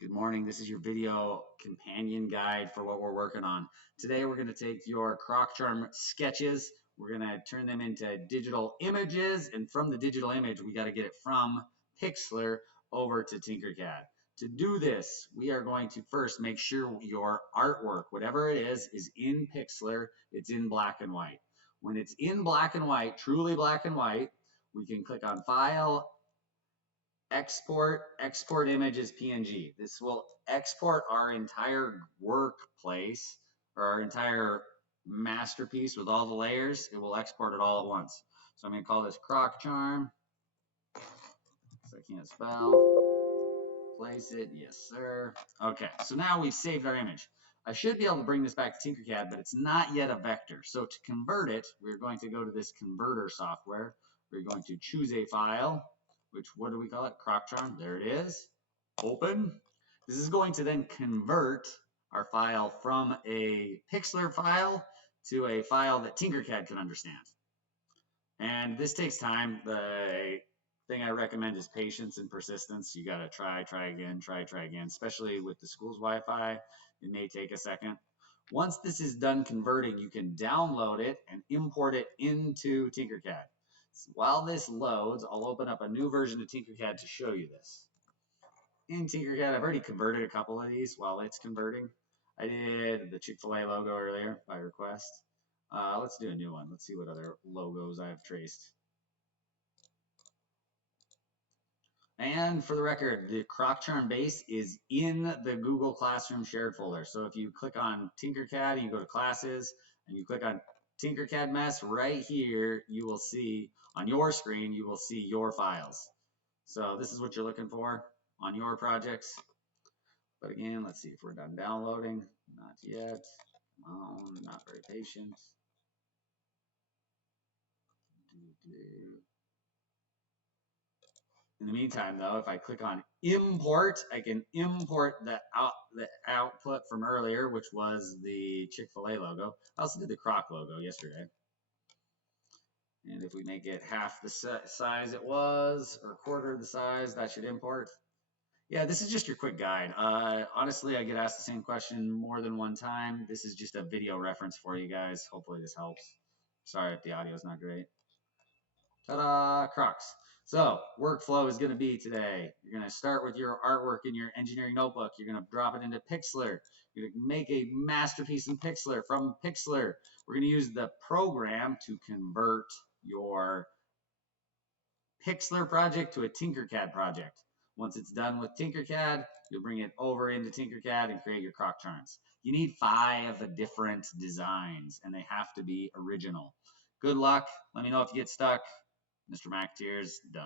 Good morning. This is your video companion guide for what we're working on. Today we're going to take your Croc charm sketches. We're going to turn them into digital images, and from the digital image we got to get it from Pixlr over to TinkerCAD. To do this, we are going to first make sure your artwork, whatever it is in Pixlr, it's in black and white. When it's in black and white, truly black and white, we can click on File, export image as PNG. This will export our entire workplace or our entire masterpiece with all the layers. It will export it all at once. So I'm going to call this Croc charm. So I can't spell. Place it. Yes, sir. Okay, so now we've saved our image. I should be able to bring this back to TinkerCAD, but it's not yet a vector. So to convert it, we're going to go to this converter software. We're going to choose a file, which, what do we call it? Croc charm. There it is. Open. This is going to then convert our file from a Pixlr file to a file that TinkerCAD can understand. And this takes time. The thing I recommend is patience and persistence. You got to try again, try again, especially with the school's Wi-Fi. It may take a second. Once this is done converting, you can download it and import it into TinkerCAD. So while this loads, I'll open up a new version of TinkerCAD to show you this. In TinkerCAD, I've already converted a couple of these while it's converting. I did the Chick-fil-A logo earlier by request. Let's do a new one. Let's see what other logos I've traced. And for the record, the Croc charm base is in the Google Classroom shared folder. So if you click on TinkerCAD and you go to classes and you click on TinkerCAD mess right here, you will see on your screen, you will see your files. So this is what you're looking for on your projects. But again, let's see if we're done downloading. Not yet. Come on, not very patient. In the meantime, though, if I click on import, I can import the output from earlier, which was the Chick-fil-A logo. I also did the Croc logo yesterday. And if we make it half the size it was, or a quarter of the size, that should import. Yeah, this is just your quick guide. Honestly, I get asked the same question more than one time. This is just a video reference for you guys. Hopefully this helps. Sorry if the audio is not great. Ta-da, Crocs. So workflow is going to be today, you're going to start with your artwork in your engineering notebook. You're going to drop it into Pixlr. You're going to make a masterpiece in Pixlr. From Pixlr, we're going to use the program to convert your Pixlr project to a TinkerCAD project. Once it's done with TinkerCAD, you'll bring it over into TinkerCAD and create your Croc charms. You need 5 different designs, and they have to be original. Good luck. Let me know if you get stuck. Mr. McTears, done.